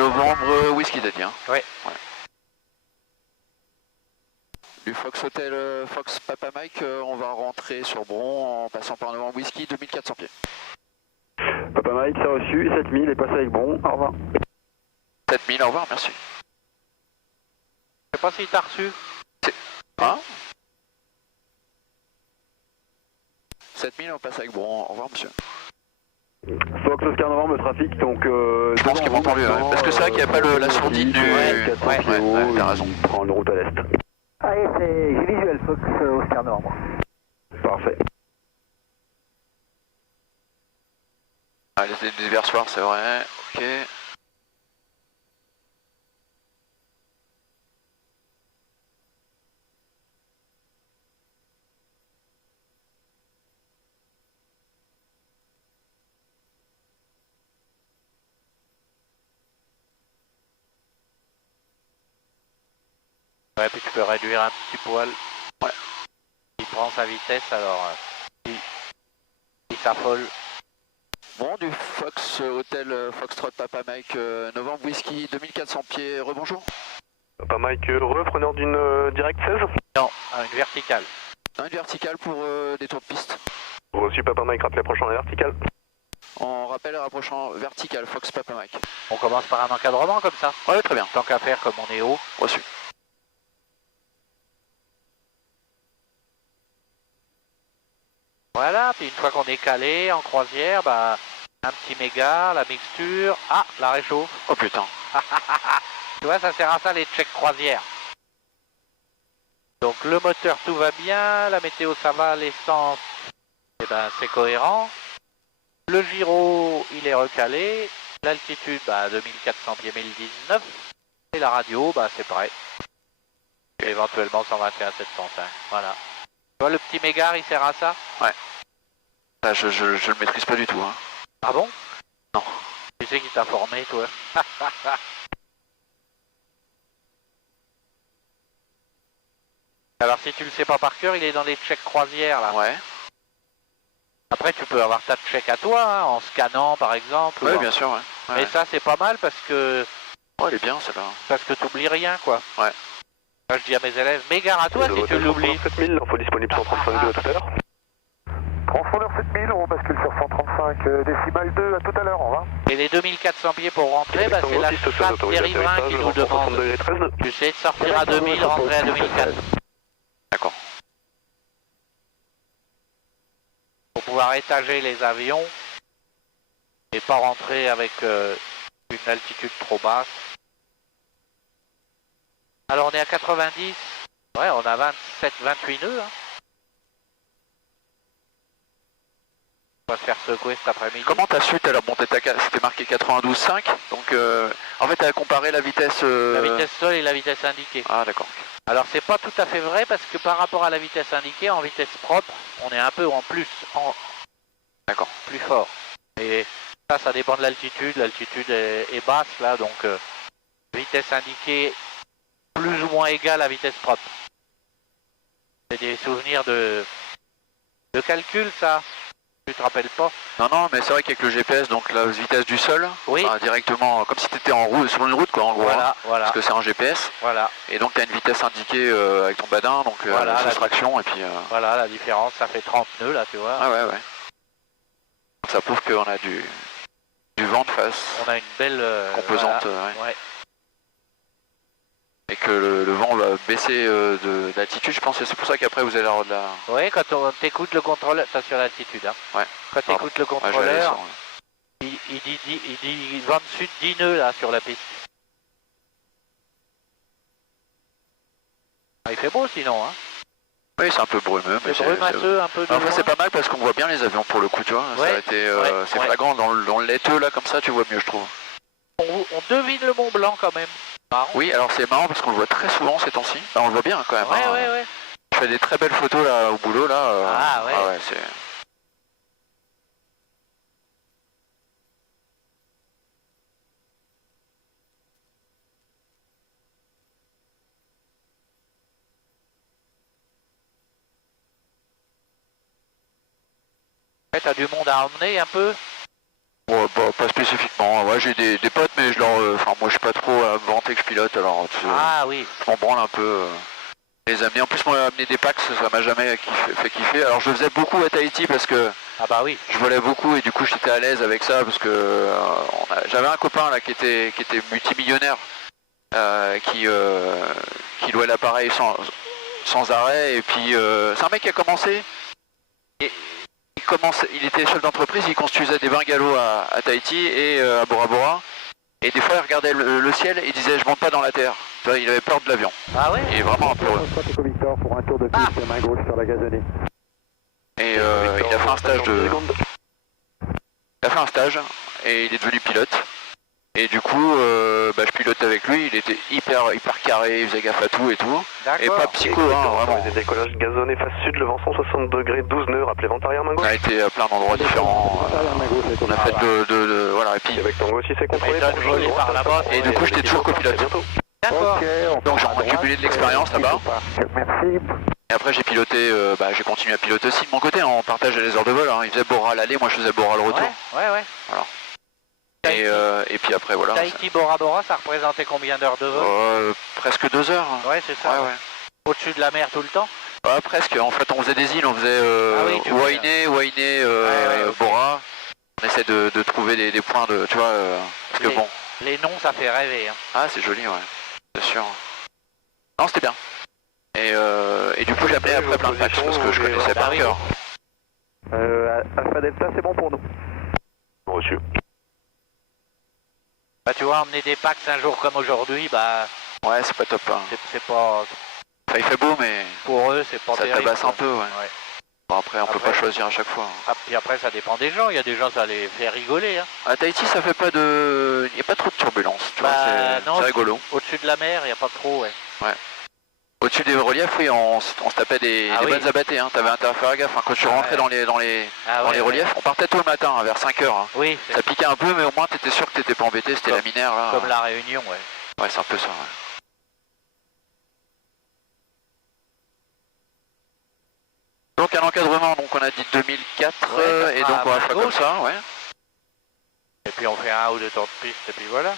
Novembre, whisky t'as dit, hein? Ouais. Du Fox Hotel, Fox Papa Mike, on va rentrer sur Bron en passant par Novembre Whisky, 2400 pieds. Papa Mike, c'est reçu, 7000 est passé avec Bon, au revoir. 7000, au revoir, merci. Je sais pas si t'as reçu. Hein? 7000, on passe avec Bron, au revoir monsieur. Fox Oscar Novembre, le trafic, donc... Je pense qu'ils vont entendu, ouais. Parce que c'est vrai qu'il n'y a pas la sourdine du... Ouais, t'as raison. Il prend le route à l'est. Allez, c'est visuel Fox Oscar Novembre. Parfait. Ah, les déversoirs, c'est vrai, ok. Ouais, puis tu peux réduire un petit poil. Ouais. Il prend sa vitesse, alors il s'affole. Bon, du Fox Hotel Foxtrot Papa Mike, Novembre Whisky, 2400 pieds, rebonjour. Papa Mike, repreneur d'une direct 16. Non, une verticale. Une verticale pour des tours de piste. Reçu Papa Mike, rappelez approchant la verticale. On rappelle rapprochant vertical, Fox Papa Mike. On commence par un encadrement comme ça. Ouais, très bien. Tant qu'à faire, comme on est haut. Reçu. Voilà, puis une fois qu'on est calé en croisière, bah, un petit méga, la mixture. Ah, la réchauffe. Oh putain. Tu vois, ça sert à ça les checks croisière. Donc le moteur, tout va bien, la météo ça va, l'essence, eh ben, c'est cohérent. Le gyro, il est recalé. L'altitude, bah, 2400 pieds 1019. Et la radio, bah, c'est prêt. Et éventuellement 121 705. Voilà. Tu vois, le petit mégare, il sert à ça? Ouais. Ah, je le maîtrise pas du tout. Hein. Ah bon? Non. Tu sais qui t'a formé, toi? Alors si tu le sais pas par cœur, il est dans les checks croisières là. Ouais. Après tu peux avoir ta check à toi, hein, en scannant par exemple. Ouais, ou bien sûr, ouais. Et Ouais, ça c'est pas mal parce que ouais, elle est bien celle-là. t'oublies rien quoi. Ouais. Moi je dis à mes élèves, mais gare à toi si tu l'oublies. 7000, info disponible 135 à tout à l'heure. Transpondeur 7000, on bascule sur 135 décimales 2, à tout à l'heure, au revoir. Et les 2400 pieds pour rentrer, bah, c'est la chatte des riverains qui nous demande. Tu sais de sortir à 2000, rentrer à 2004. D'accord. Pour pouvoir étager les avions et pas rentrer avec une altitude trop basse. Alors on est à 90, ouais on a 28 nœuds. Hein. On va se faire secouer cet après-midi. Comment t'as su, t'as monté c'était marqué 92,5, donc en fait t'as comparé la vitesse... La vitesse sol et la vitesse indiquée. Ah d'accord. Alors c'est pas tout à fait vrai parce que par rapport à la vitesse indiquée, en vitesse propre, on est un peu en plus, D'accord. Plus fort. Et ça dépend de l'altitude, l'altitude est basse là, donc vitesse indiquée plus ou moins égale à vitesse propre. C'est des souvenirs de calcul ça. Tu te rappelles pas? Non, non, mais c'est vrai qu'avec le GPS, donc la vitesse du sol, oui. Directement, comme si tu étais en route, sur une route, quoi, en gros. Voilà, hein, voilà. Parce que c'est un GPS. Voilà. Et donc tu as une vitesse indiquée avec ton badin, donc voilà, la soustraction, et puis... Voilà, la différence, ça fait 30 nœuds là, tu vois. Ah ouais, ouais. Ça prouve qu'on a du vent de face. On a une belle... composante, voilà. ouais. Ouais. Et que le vent va baisser d'altitude, je pense, et c'est pour ça qu'après vous allez avoir de la... Oui, quand on t'écoute le contrôleur, ça sur l'altitude, hein. Ouais. Quand tu écoutes le contrôleur, il dit vent de sud 10 nœuds là sur la piste. Ah, il fait beau sinon, hein. Oui, c'est un peu brumeux, mais c'est brumasseux, un peu de enfin, c'est pas mal parce qu'on voit bien les avions pour le coup, tu vois. Ouais, ça a été, c'est flagrant dans le laiteux là, comme ça, tu vois mieux, je trouve. On devine le Mont Blanc quand même. Marrant. Oui, alors c'est marrant parce qu'on le voit très souvent ces temps-ci. Enfin, on le voit bien quand même. Ouais, hein. ouais, ouais. Je fais des très belles photos là au boulot là. Ah ouais. Ah ouais, c'est... Ouais, t'as du monde à emmener un peu. Ouais, pas spécifiquement. Ouais, j'ai des potes, mais je leur, enfin moi je suis pas trop à me vanter que je pilote, alors tu sais, Ah oui. je m'en branle un peu. Les amener. En plus, moi, amener des packs, ça m'a jamais fait kiffer. Alors, je le faisais beaucoup à Tahiti parce que ah bah oui. je volais beaucoup et du coup, j'étais à l'aise avec ça parce que j'avais un copain là qui était multimillionnaire, qui louait l'appareil sans arrêt. Et puis, c'est un mec qui a commencé. Et il était chef d'entreprise, il construisait des bungalows à Tahiti et à Bora Bora. Et des fois, il regardait le ciel et il disait, je monte pas dans la terre. Tu vois, il avait peur de l'avion. Ah ouais. Il est vraiment un peu heureux. Pour un tour de piste, main gauche sur la gazonnée. Et il a fait un stage Il a fait un stage et il est devenu pilote. Et du coup, je pilote avec lui, il était hyper carré, il faisait gaffe à tout et tout. Et pas psycho, hein, vraiment. Des décollages gazonnés face sud, le vent 160 degrés, 12 nœuds, rappelez vent arrière main On gauche. a été à plein d'endroits différents. On a fait voilà, et puis... Avec Tango aussi, c'est contrôlé. Par là-bas. Et du coup, j'étais toujours copilote. D'accord. Donc j'ai accumulé de l'expérience là-bas. Merci. Et après j'ai piloté, j'ai continué à piloter aussi de mon côté, hein, on partageait les heures de vol. Hein. Il faisait Bora l'aller, moi je faisais Bora le retour. Ouais. Voilà. Et puis après voilà. Tahiti Bora Bora, ça représentait combien d'heures de vol? Presque 2 heures. Hein. Ouais, c'est ça. Ouais. Au-dessus de la mer tout le temps? Bah, presque, en fait on faisait des îles, on faisait Wainé, Bora. On essaie de trouver des points de, tu vois, parce que bon. Les noms ça fait rêver. Hein. Ah c'est joli, ouais, c'est sûr. Non, c'était bien. Et du coup j'appelais après plein de matchs parce que je connaissais par cœur. Alpha Delta, c'est bon pour nous. Reçu. Bah tu vois, emmener des packs un jour comme aujourd'hui, bah... Ouais, c'est pas top. Hein. C'est pas... Enfin, il fait beau, mais... Pour eux, c'est pas ça terrible. Ça tabasse un peu, ouais. Bon, après, on peut pas choisir à chaque fois. Ah, puis après, ça dépend des gens. Il y a des gens, ça les fait rigoler. Hein. À Tahiti, ça fait pas de... Il n'y a pas trop de turbulence, tu vois, c'est rigolo. Au-dessus de la mer, il n'y a pas trop, ouais. Au-dessus des reliefs, oui, on se tapait des bonnes abattées, hein. T'avais intérêt à faire gaffe, hein. Quand tu rentrais dans les reliefs, on partait tôt le matin, hein, vers 5h. Hein. Oui. Ça piquait un peu, mais au moins t'étais sûr que t'étais pas embêté, c'était la mineure là. Comme la Réunion, ouais. Ouais, c'est un peu ça, ouais. Donc un encadrement, donc on a dit 2004, et donc on va faire comme ça, ouais. Et puis on fait un ou deux tours de piste, et puis voilà.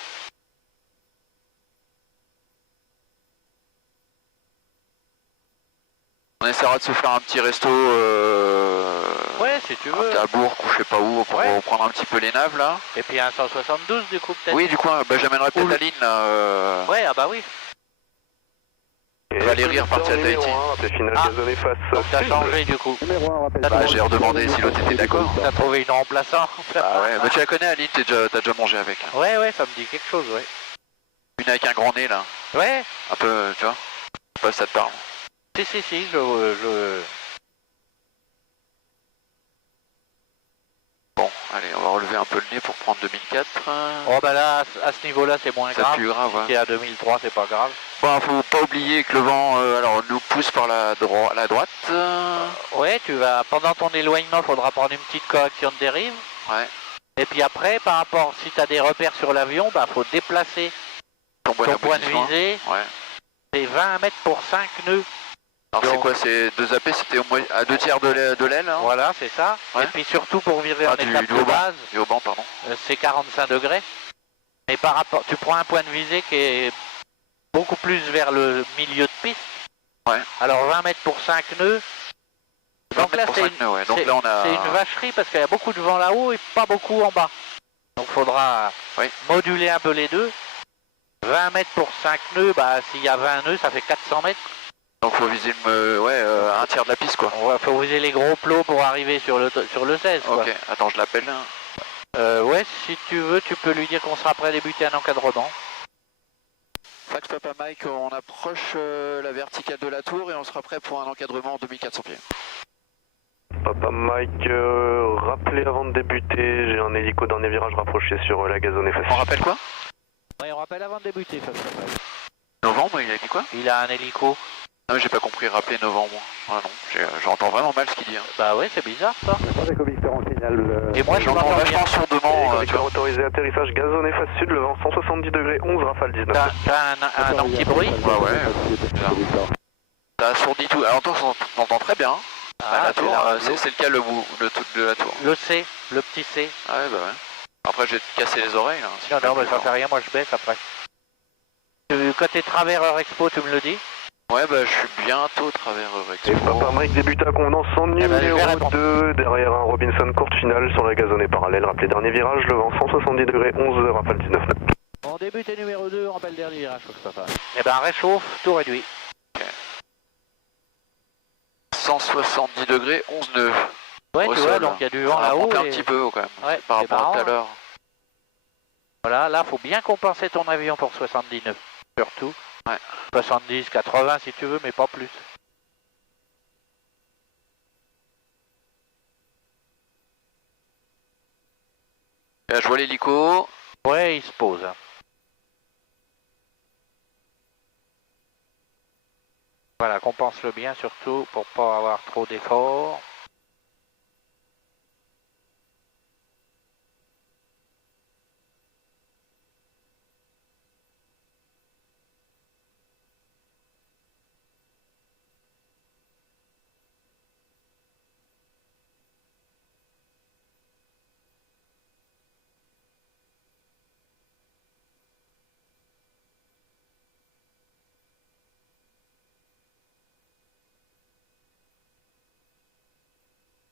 On essaiera de se faire un petit resto, ouais, si tu veux. à Bourg ou je sais pas où, pour reprendre un petit peu les naves là. Et puis un 172 du coup peut-être. Oui, du coup, bah, j'amènerai peut-être Aline là. Ouais, ah bah oui. Valérie repartir à Tahiti. C'est final gazonné face. Donc t'as changé du coup. Bah, j'ai redemandé si l'autre était d'accord. T'as trouvé une remplaçante. Ah ouais, bah tu la connais Aline, t'as déjà mangé avec. Hein. Ouais, ça me dit quelque chose, ouais. Une avec un grand nez là. Ouais. Un peu, tu vois. Je sais pas si ça te parle. Si, je... Bon, allez, on va relever un peu le nez pour prendre 2004. Oh bah là, à ce niveau-là, c'est moins grave. C'est plus grave, Si t'es à 2003, c'est pas grave. Bon, faut pas oublier que le vent, alors, nous pousse par la droite. Ouais, pendant ton éloignement, faudra prendre une petite correction de dérive. Ouais. Et puis après, par rapport, si t'as des repères sur l'avion, bah faut déplacer ton point de visée. Ouais. C'est 20 mètres pour 5 nœuds. Alors c'est quoi, c'est 2 AP, c'était au moins à 2 tiers de l'aile hein. Voilà, c'est ça. Ouais. Et puis surtout pour virer en étape de base, du haut banc, pardon. C'est 45 degrés. Et par rapport, tu prends un point de visée qui est beaucoup plus vers le milieu de piste. Ouais. Alors 20 mètres pour 5 nœuds. Donc là, c'est une vacherie parce qu'il y a beaucoup de vent là-haut et pas beaucoup en bas. Donc il faudra moduler un peu les deux. 20 mètres pour 5 nœuds, bah s'il y a 20 nœuds, ça fait 400 mètres. Donc faut viser un tiers de la piste quoi. Ouais, faut viser les gros plots pour arriver sur le 16 quoi. Ok, attends je l'appelle. Ouais, si tu veux, tu peux lui dire qu'on sera prêt à débuter un encadrement. Fax Papa Mike, on approche la verticale de la tour et on sera prêt pour un encadrement en 2400 pieds. Papa Mike, rappelez avant de débuter, j'ai un hélico dernier virage rapproché sur la gazonnée facile. On rappelle quoi? Ouais, on rappelle avant de débuter, Fax Papa Mike. Novembre, il a dit quoi? Il a un hélico. Non, j'ai pas compris, rappeler novembre. Ah non, j'entends vraiment mal ce qu'il dit. Hein. Bah ouais, c'est bizarre ça. Et moi j'entends vachement sourdement. Autorisé atterrissage gazonné face sud, le vent 170 degrés 11 rafale 19. T'as un anti-bruit? Bah ouais. T'as assourdi tout. Alors on entend très bien. Ah, la tour, c'est lequel le bout de la tour? Le C, le petit C. Ah ouais, bah ouais. Après je vais te casser les oreilles là. Non, mais ça fait rien, moi je baisse après. Côté travers Expo, tu me le dis? Ouais, bah je suis bientôt travers Expo. Et Papa Mike débute à convenance en numéro 2, derrière un Robinson courte finale sur la gazonnée parallèle. Rappelez dernier virage, le vent 170 degrés 11 rafale 19. On débute et numéro 2, on rappelle dernier virage, Papa. Eh ben réchauffe, tout réduit. Ok. 170 degrés 11 nœuds. Ouais, tu vois, donc il y a du vent là-haut. Un petit peu quand même, ouais, par rapport à tout à l'heure. Voilà, là faut bien compenser ton avion pour 79, surtout. Ouais. 70, 80 si tu veux, mais pas plus. Là, je vois l'hélico. Ouais, il se pose. Voilà, compense-le bien surtout pour pas avoir trop d'efforts.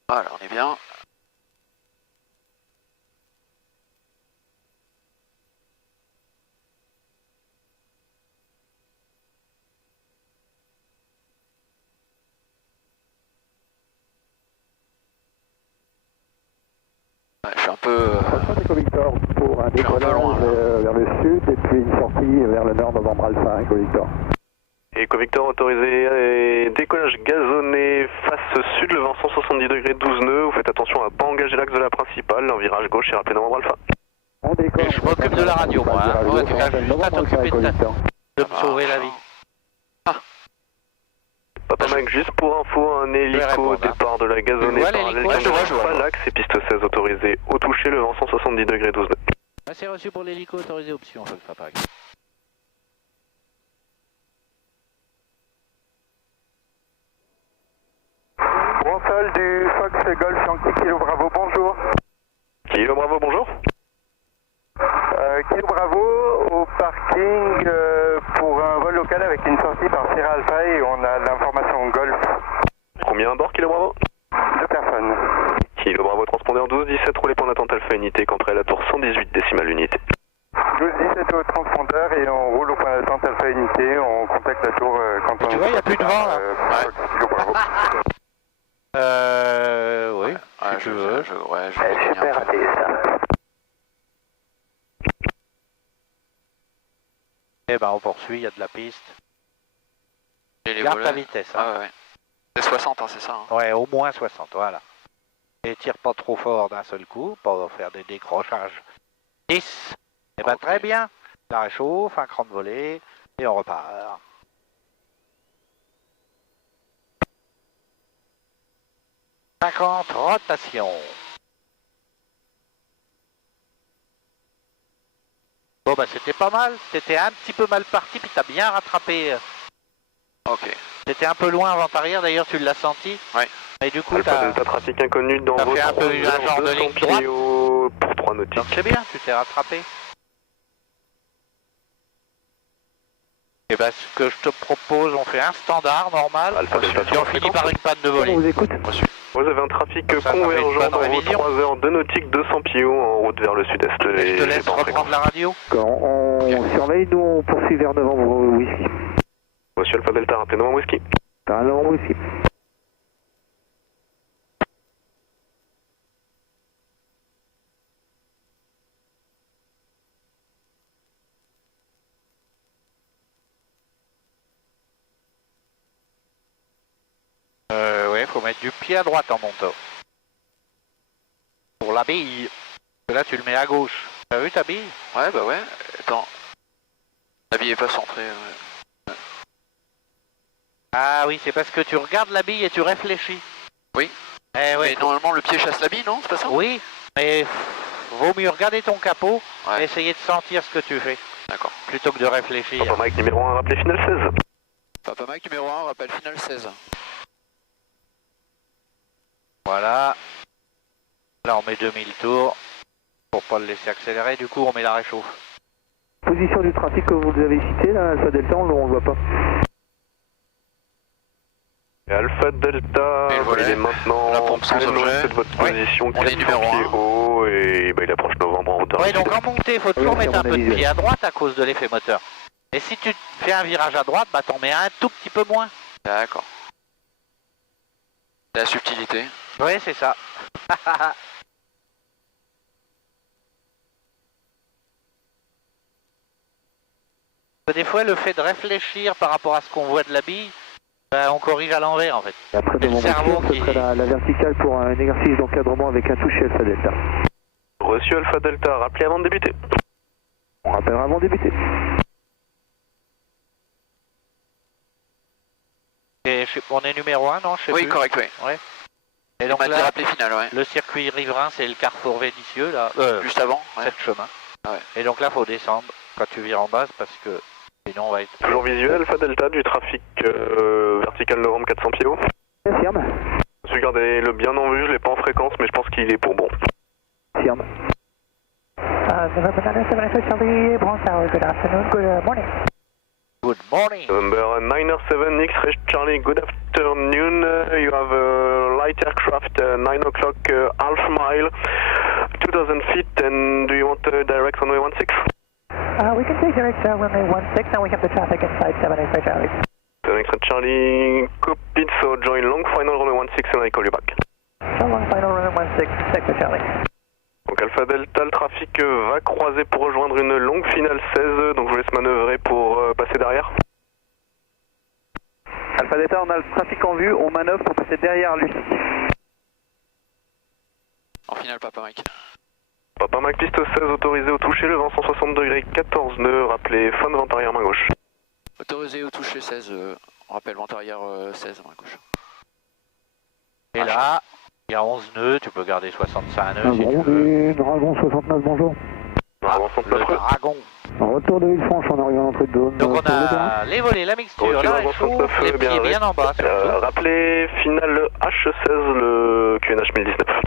Voilà, on est bien. Ouais, je suis un peu... Echo Victor pour un décollage loin, vers le sud et puis une sortie vers le nord Novembre Alpha, Echo Victor. Echo Victor autorisé et décollage gazonné face sud, le vent 170 degrés 12 nœuds. Vous faites attention à ne pas engager l'axe de la principale, en virage gauche et rappelez Novembre Alpha. On décolle. Et je m'occupe de la radio, moi. Hein. Ouais, tu vas juste à t'occuper de me sauver la vie. Papa Mike, juste pour info, un hélico au départ de la gazonnée parallèle pas l'axe et piste 16 autorisée au toucher, le vent 170 degrés 12 nœuds. Ah, c'est reçu pour l'hélico autorisé option, Fox Papa. Bon sol du Fox Golf Yankee Kilo Bravo, bonjour. Kilo Bravo, bonjour. Kilo Bravo au parking pour un vol local avec une sortie par Sierra Alpha et on a l'information Golf. Combien à bord, Kilo Bravo? 2 personnes. Kilo Bravo, transpondeur 12-17, roulez point d'attente Alpha unité, qu'entrée à la tour 118 décimale unité. 12-17 au transpondeur et on roule au point d'attente Alpha unité, on contacte la tour quand on... Tu vois, il n'y a plus de vent là. Kilo Bravo. Oui, si tu veux. C'est super raté ça. Eh ben on poursuit, il y a de la piste. Et les Garde volets. ta vitesse. Hein. Ah ouais. C'est 60, hein, c'est ça. Hein. Ouais, au moins 60, voilà. Et tire pas trop fort d'un seul coup pour faire des décrochages. 10. Eh ben très bien. La réchauffe, un cran de volée et on repart. 50 rotation. Bon bah c'était pas mal, t'étais un petit peu mal parti puis t'as bien rattrapé. Ok. T'étais un peu loin avant arrière, d'ailleurs tu l'as senti. Ouais. Et du coup Alpha t'as Delta trafic inconnu dans t'as votre fait un peu un genre de ligne droite. pour 3 nautiques. Donc c'est bien, tu t'es rattrapé. Et ben ce que je te propose, on fait un standard normal. Alpha Delta Puis on finit par une panne de volée. On vous écoute. Vous avez un trafic Ça fait convergent une bonne dans vos révision. 3 heures de nautique 200 pieds en route vers le sud-est. Et je te laisse reprendre la radio. Quand on surveille, nous on poursuit vers Novembre Whisky. Monsieur Alpha Delta, rappelez Novembre Whisky. Par Novembre Whisky. Ouais, faut mettre du pied à droite en montant. Pour la bille. Là tu le mets à gauche. T'as vu ta bille? Ouais, bah ouais. Attends. La bille est pas centrée. Ouais. Ah oui, c'est parce que tu regardes la bille et tu réfléchis. Oui. Eh ouais. Mais normalement, le pied chasse la bille, non? C'est pas ça? Oui, mais vaut mieux regarder ton capot Ouais. et essayer de sentir ce que tu fais. D'accord. Plutôt que de réfléchir. Papa Mike numéro 1, rappelez final 16. Papa Mike numéro 1, rappel final 16. Voilà. Là on met 2000 tours pour pas le laisser accélérer, du coup on met la réchauffe. Position du trafic que vous avez cité, là, Alpha Delta, on le voit pas. Et Alpha Delta, Et voilà. il est maintenant La pompe sans pleine objet. ouest de votre Ouais. position, On est 400 numéro pieds 1. haut et bah, il approche Novembre en hauteur. Ouais, donc en montée, il faut toujours Oui, mettre un c'est peu mon de avis, pied à droite à cause de l'effet moteur. Et si tu fais un virage à droite, bah t'en mets un tout petit peu moins. D'accord. La subtilité. Ouais, c'est ça. Des fois, le fait de réfléchir par rapport à ce qu'on voit de la bille, ben, on corrige à l'envers en fait. Après C'est le Novembre cerveau Whisky, qui... ce serait la verticale pour un exercice d'encadrement avec un toucher Alpha Delta. Reçu Alpha Delta, rappelez avant de débuter. On rappellera avant de débuter. Et on est numéro 1, non? Je sais Oui, plus. correct, oui. Ouais. Et On donc m'a dit là, rappelé final, ouais. le circuit riverain, c'est le carrefour Vénitieux, là. Juste avant. Ouais. 7 chemins. Ah ouais. Et donc là, faut descendre quand tu vires en base parce que sinon on va être... Toujours visuel, Alpha Delta, du trafic vertical Novembre 400 pieds haut. Affirme. Je vais garder le bien en vue, je l'ai pas en fréquence, mais je pense qu'il est pour bon. Affirme. November 975 Charlie, Bronx Tower, good afternoon, good morning. good morning. November 907 X-ray Charlie, good afternoon. You have a light aircraft, 9 o'clock, half mile, 2000 feet, and do you want direct runway 16? We can take direct runway 16, and we have the traffic inside 7 X-ray Charlie. 7 X-ray Charlie, copied, so join long final runway 16 and I call you back. So long final runway 16, X-ray Charlie. Donc Alpha Delta, le trafic va croiser pour rejoindre une longue finale 16, donc je vous laisse manœuvrer pour passer derrière. Alpha Delta, on a le trafic en vue, on manœuvre pour passer derrière lui. En finale, Papa Mike. Papa Mike, piste 16, autorisé au toucher, le vent 160 degrés, 14 nœuds, rappelez fin de vent arrière main gauche. Autorisé au toucher 16, rappel vent arrière 16 main gauche. Et là, il y a 11 nœuds, tu peux garder 65 nœuds si tu veux. Dragon 69, bonjour. Dragon 69. Le Dragon. Retour de Villefranche, on arrive à l'entrée de zone. Donc on a les volets, la mixture, la réchauffe, les pieds bien en bas surtout. Rappelez finale H16, le QNH 1019.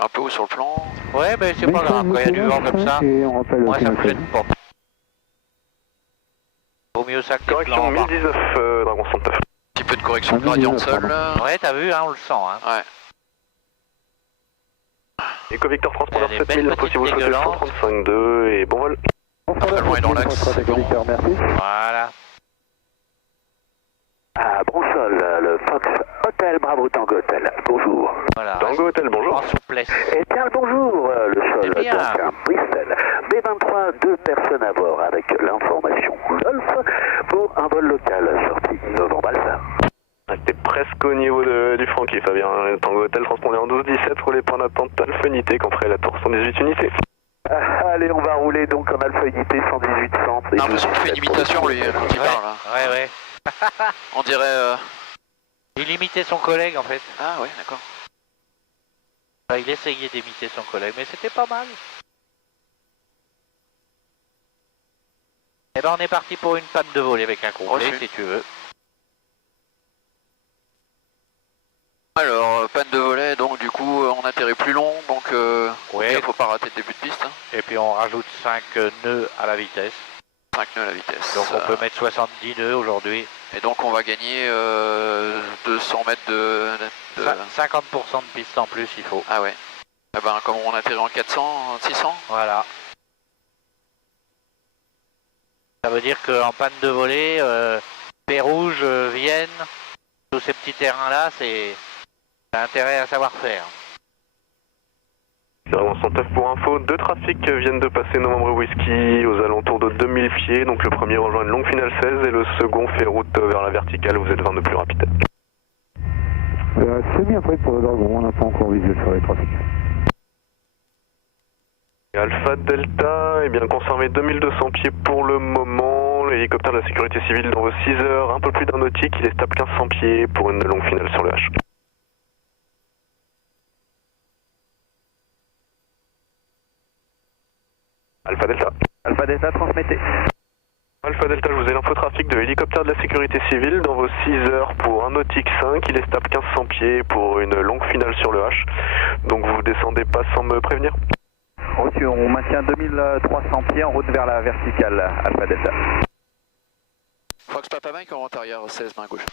Un peu haut sur le plan. Ouais, mais c'est pas grave, quand il y a du vent comme ça, moi ça me gêne pas. Vaut mieux ça que des plans Correction en bas. 1019, Dragon 69. Un petit peu de correction de gradient de sol. Ouais, t'as vu, hein, on le sent. Hein. Ouais. Eco Victor transpondeur Il y a des 7000, belles possible petites 135.2 et bon vol. Très loin dans l'axe. Merci. Voilà. À Bronsol, le Fox Hotel Bravo Tango Hotel. Bonjour. Voilà. Tango Hotel, bonjour. En souplesse. Et tiens le bonjour, le sol. C'est bien. Donc un Bristol. B23, 2 personnes à bord avec l'information Golf pour un vol local sorti novembre-Alpha. T'es presque au niveau du Francky, Fabien. Tango Hotel transpondeur en 12-17, roulé point d'attente Alpha Unité, compris la tour 118 unités. Allez, on va rouler donc en Alpha Unité 118 centre. J'ai l'impression qu'il fait une imitation lui, quand il parle. Là. Ouais. On dirait... Il imitait son collègue en fait. Ah ouais, d'accord. Enfin, il essayait d'imiter son collègue, mais c'était pas mal. Eh ben on est parti pour une panne de volet avec un complet si tu veux. Alors, panne de volet, donc du coup on atterrit plus long, donc il faut pas rater le début de piste. Hein. Et puis on rajoute 5 nœuds à la vitesse. 5 nœuds à la vitesse. Donc on peut mettre 70 nœuds aujourd'hui. Et donc on va gagner 200 mètres de... 50% de piste en plus il faut. Ah ouais. Eh ben, comme on atterrit en 400, 600. Voilà. Ça veut dire qu'en panne de volet, Pérouge, Vienne, tous ces petits terrains-là, c'est intérêt à savoir faire. Dragon 109 pour info, 2 trafics viennent de passer Novembre Whisky aux alentours de 2000 pieds, donc le premier rejoint une longue finale 16 et le second fait route vers la verticale, vous êtes 22 plus rapide. C'est bien prêt pour le Dragon, on n'a pas encore visuel sur les trafics. Et Alpha Delta, eh bien conservé 2200 pieds pour le moment, l'hélicoptère de la sécurité civile dans vos 6 heures, un peu plus d'un nautique, il est stable 1500 pieds pour une longue finale sur le H. Alpha Delta. Alpha Delta, transmettez. Alpha Delta, je vous ai l'infotrafic de l'hélicoptère de la sécurité civile dans vos 6 heures pour un nautique 5, il est stable 1500 pieds pour une longue finale sur le H, donc vous descendez pas sans me prévenir. Reçu, on maintient 2300 pieds en route vers la verticale, Alpha Delta. Fox Papa Mike en vent arrière 16 main gauche.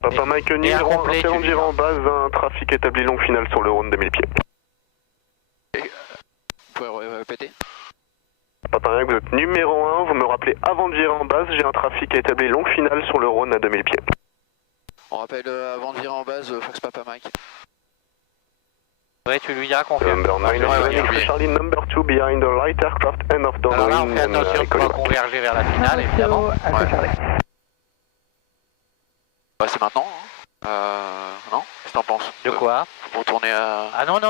Papa Mike, numéro 1, interrompir en base, un trafic établi longue finale sur le Rhône 2000 pieds. Vous pouvez répéter? Papa Mike, vous êtes numéro 1, vous me rappelez avant de virer en base, j'ai un trafic établi longue finale sur le Rhône à 2000 pieds. On rappelle avant de virer en base, Fox Papa Mike. Ouais, tu lui diras qu'on fait. Number 9, Charlie, number 2 behind the light aircraft end of downwind. Alors là, on fait attention de ne pas converger vers la finale, évidemment. Ouais. Bah, c'est maintenant, hein. Non? Qu'est-ce que t'en penses? De quoi? Faut retourner à... Ah non.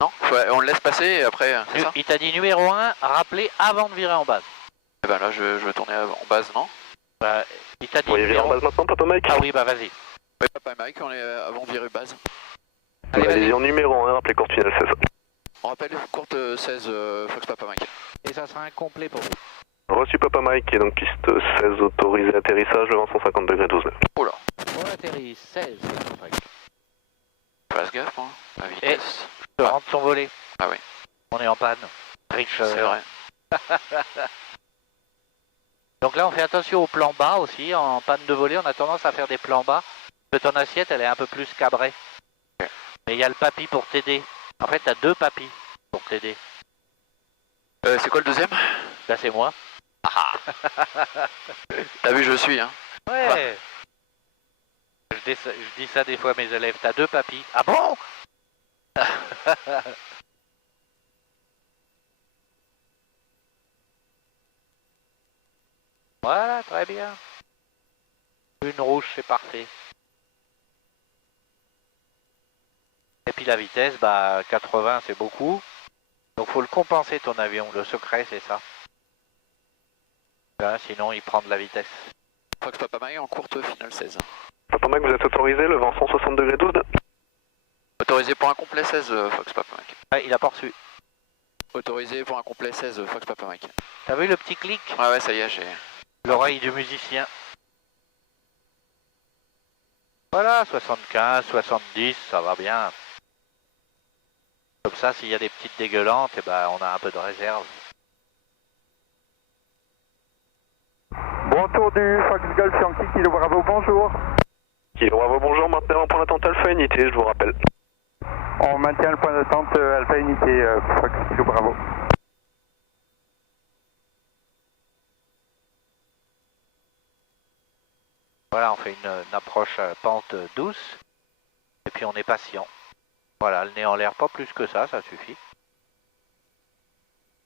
Non, on le laisse passer et après, c'est ça? Il t'a dit numéro 1, rappelez avant de virer en base. Eh ben là, je vais tourner en base, non? Bah, il t'a dit Vous voyez virer en base maintenant, Papa Mike? Ah oui, bah vas-y. Ouais, Papa Mike, on est avant de virer base. Allez-y en numéro 1, rappelez courte finale 16. On rappelle courte 16, Fox Papa Mike. Et ça sera un complet pour vous. Reçu Papa Mike, et donc piste 16 autorisée atterrissage, le vent 150 degrés 12 nœuds. Oula. On atterrit 16. Passe gaffe, hein, à vitesse. Je rentre son volet. Ah oui. On est en panne. Tricheur. C'est vrai. Donc là on fait attention au plan bas aussi, en panne de volée on a tendance à faire des plans bas, parce que ton assiette elle est un peu plus cabrée. Mais il y a le papy pour t'aider. En fait t'as deux papys pour t'aider. C'est quoi le deuxième? Là c'est moi. Ah. T'as vu, je suis, hein. Ouais. Je dis ça des fois à mes élèves, t'as deux papys. Ah bon? Voilà, très bien. Une rouge, c'est parfait. Et puis la vitesse, bah 80 c'est beaucoup. Donc faut le compenser ton avion, le secret c'est ça. Là, sinon il prend de la vitesse. Fox Papa Mike en courte finale 16. Papa Mike, vous êtes autorisé, le vent 160 degrés 12. Autorisé pour un complet 16, Fox Papa Mike. Ouais, il a pas reçu. Autorisé pour un complet 16, Fox Papa Mike. T'as vu le petit clic? Ouais, ça y est, j'ai... L'oreille du musicien. Voilà, 75, 70, ça va bien. Comme ça, s'il y a des petites dégueulantes, eh ben, on a un peu de réserve. Bon tour du Fox Golf Yankee, Kilo Bravo, bonjour. Kilo Bravo, bonjour, maintenant en point d'attente Alpha Unité, je vous rappelle. On maintient le point d'attente Alpha Unité, Fox Kilo Bravo. Voilà, on fait une approche pente douce. Et puis on est patient. Voilà, le nez en l'air, pas plus que ça, ça suffit.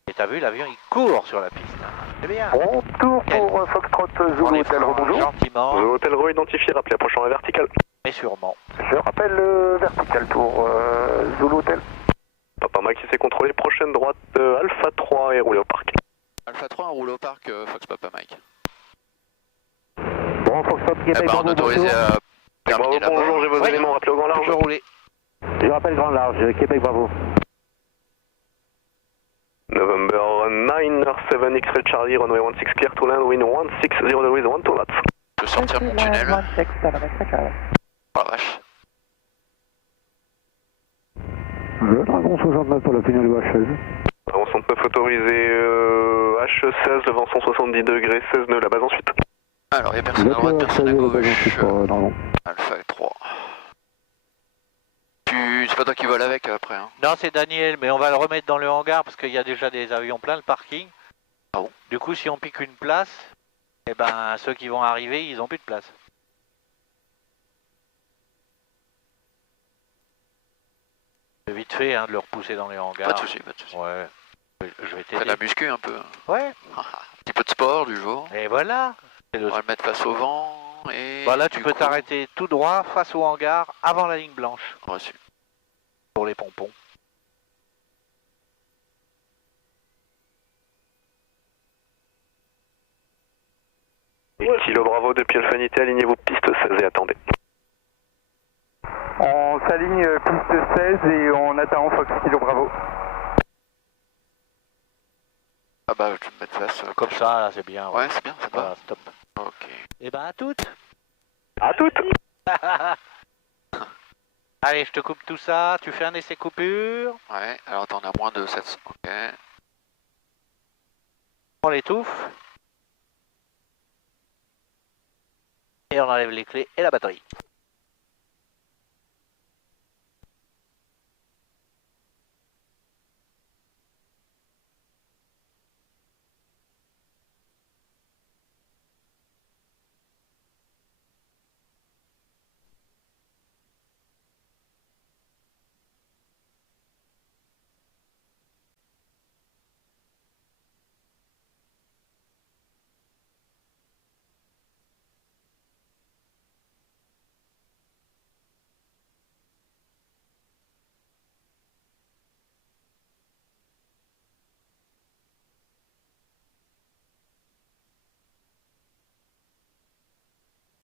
Et t'as vu, l'avion il court sur la piste. C'est bien. Bon tour pour Foxtrot Zulu Hotel, bonjour. Gentiment. Zulu Hotel identifié, rappelez, approchant la verticale. Mais sûrement. Je rappelle le vertical pour Zulu Hotel. Papa Mike, il s'est contrôlé, prochaine droite, Alpha 3 et roulé au parc. Alpha 3, roule au parc, Fox Papa Mike. Bon, Foxtrot Québec, on est autorisé à terminer Bravo, bonjour, j'ai vos éléments, rappelez au grand large. Je peux rouler. Je rappelle grand large, Québec, bravo. November 9, 7 X-Ray Charlie, runway 16 clear to land, wind 160 degrees, 12 knots. Je peux sortir mon tunnel. Oh la vache. Le Dragon 69 pour la finale du H16. Dragon 69 autorisé, H16, le vent 170 degrés, 16 nœuds, la base ensuite. Alors, il n'y a personne à droite, personne à gauche. Alpha 3. C'est pas toi qui voles avec après, hein? Non, c'est Daniel, mais on va le remettre dans le hangar parce qu'il y a déjà des avions pleins, le parking. Ah bon? Du coup, si on pique une place, eh ben, ceux qui vont arriver, ils ont plus de place. C'est vite fait hein, de le repousser dans les hangars. Pas de soucis, pas de soucis. Ouais, je vais Fais t'aider. de la muscu un peu. Ouais. Un petit peu de sport du jour. Et voilà. On va le mettre face au vent et... Bah là, tu du peux coup, t'arrêter tout droit face au hangar avant la ligne blanche. reçu. Pour les pompons. Et Kilo Bravo depuis Alpha Unité, alignez-vous piste 16 et attendez. On s'aligne piste 16 et on attend Fox Kilo Bravo. Ah bah, je vais me mettre face. Comme ça, là, c'est bien. Ouais, c'est bien, c'est Voilà, pas. stop. Ok. Et ben à toutes. À toutes. Allez, je te coupe tout ça. Tu fais un essai coupure. Ouais, alors attends, on a moins de 700. Ok. On l'étouffe. Et on enlève les clés et la batterie.